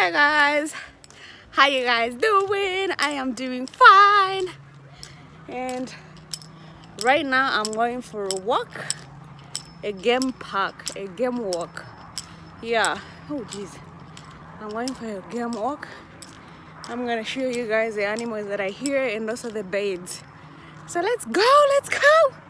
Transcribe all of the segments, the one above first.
Hey guys, how you guys doing? I am doing fine, and right now I'm going for a walk, a game park, a game walk. Yeah, oh jeez, I'm going for a game walk. I'm gonna show you guys the animals that I hear and also the birds. So let's go, let's go.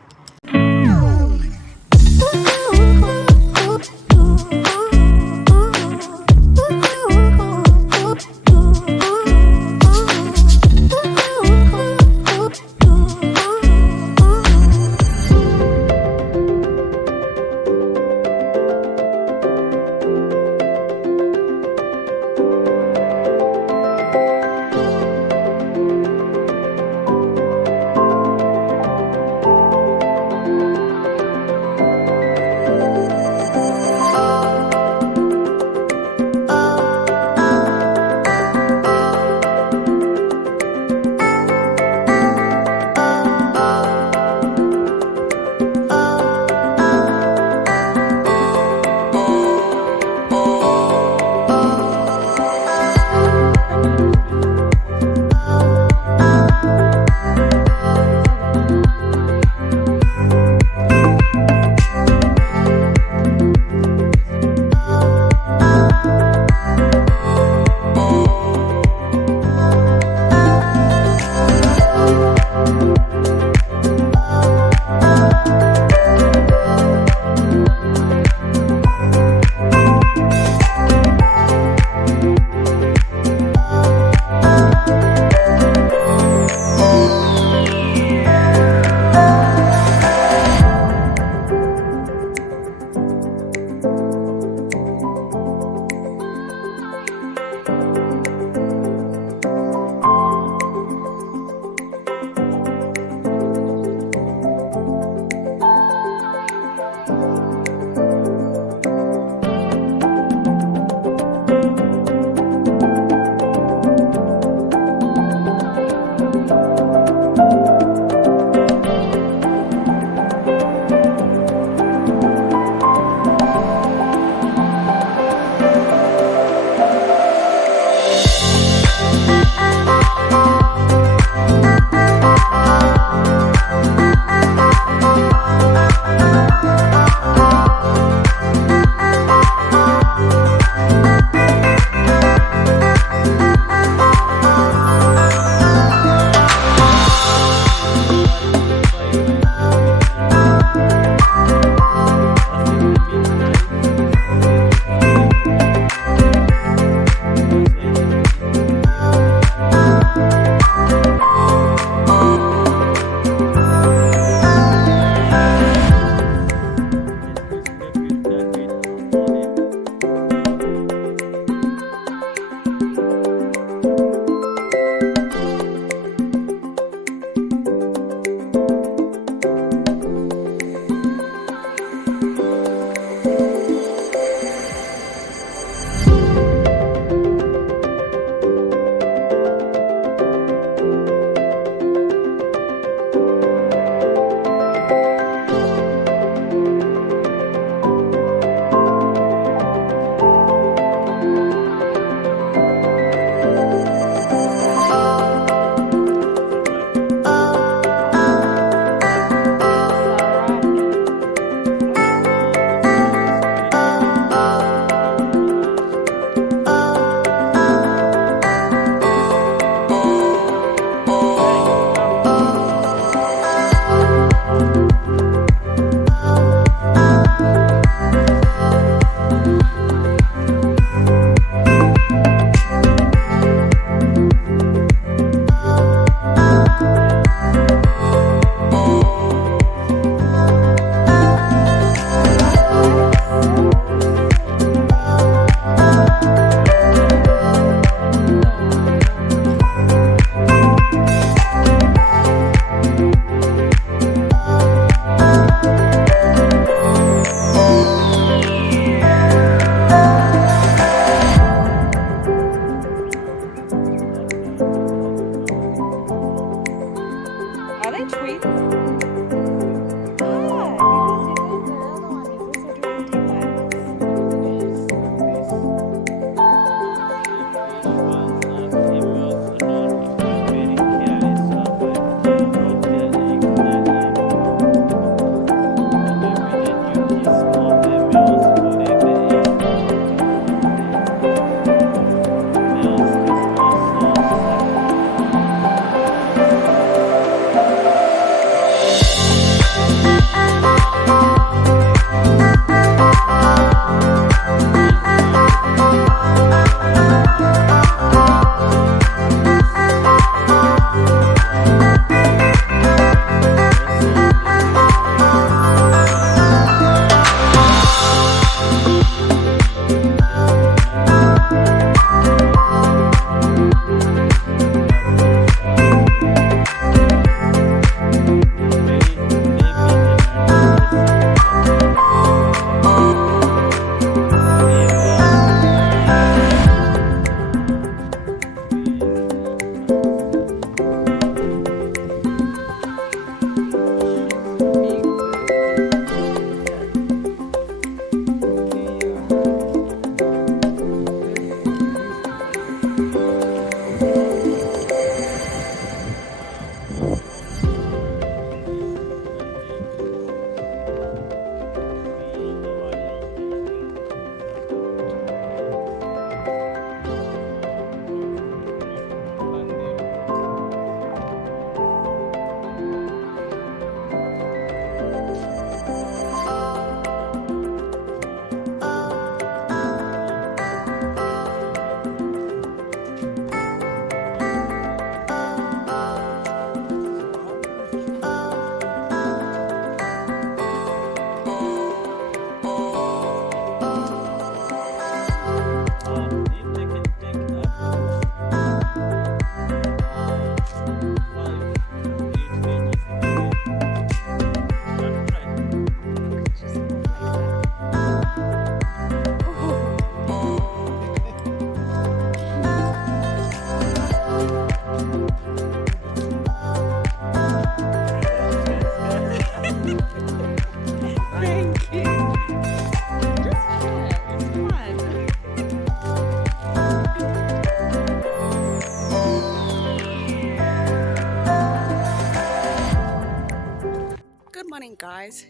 guys,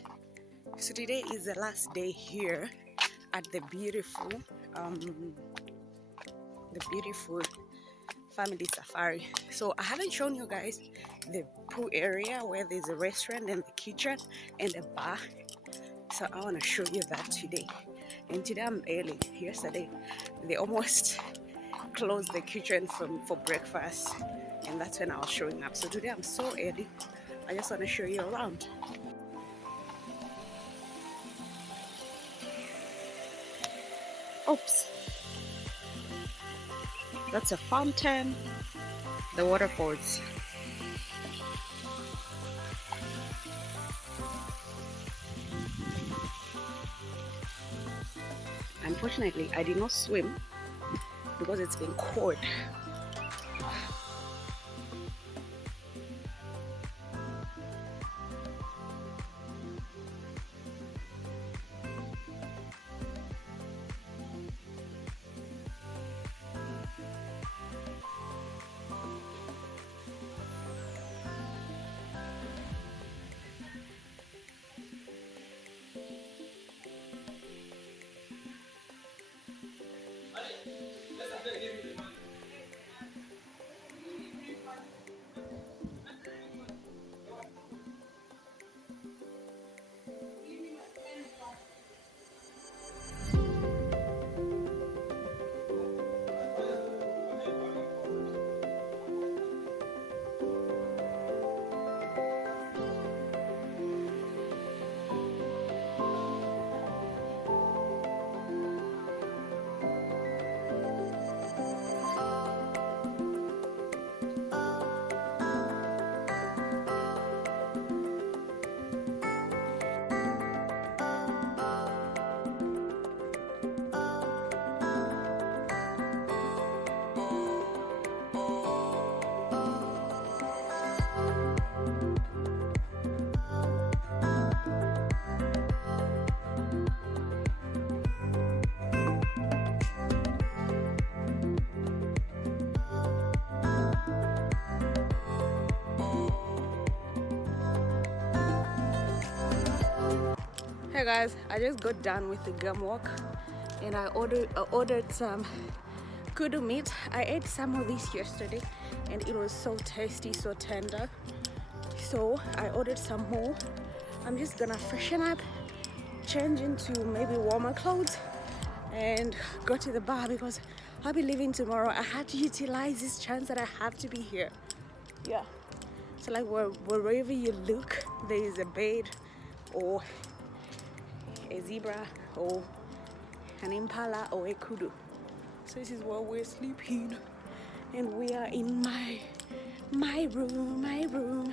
so today is the last day here at the beautiful family safari. So I haven't shown you guys the pool area where there's a restaurant and the kitchen and a bar, so I want to show you that today. And today I'm early. Yesterday they almost closed the kitchen for breakfast, and that's when I was showing up. So today I'm so early, I just want to show you around. Oops, that's a fountain, the waterfalls. Unfortunately, I did not swim because it's been cold. Hey guys, I just got done with the gum walk and I ordered some kudu meat. I ate some of this yesterday and it was so tasty, so tender. So I ordered some more. I'm just gonna freshen up, change into maybe warmer clothes and go to the bar because I'll be leaving tomorrow. I had to utilize this chance that I have to be here. Yeah, so like wherever you look, there is a bed or a zebra or an impala or a kudu. So this is where we're sleeping and we are in my room.